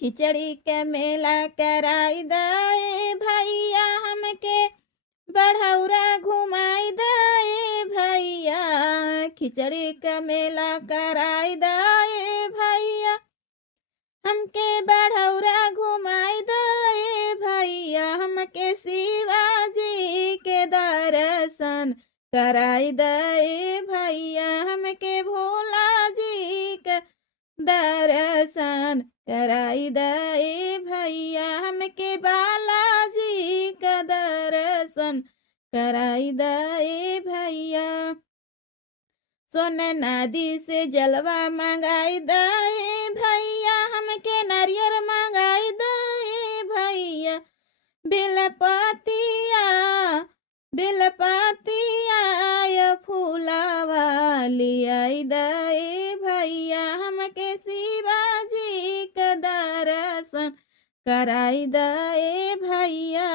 खिचड़ी के मेला कराई दे भैया हमके बढ़ौरा घुमाई दे भैया। खिचड़ी का मेला कराई दे भैया हमके बढ़ौरा घुमाई दे भैया। हमके शिवाजी के दर्शन कराई दे भैया। हमके भोला जी के दर्शन कराई दे भैया। हमके बालाजी का दर्शन कराई दे भैया। सोन नदी से जलवा मंगाई दे भैया। हमके नारियर मंगाई दे भैया। बेलपतिया बेलपतिया फूलावा लियाई दे भैया। हमके शिवाजी का दर्शन कराई दे भैया।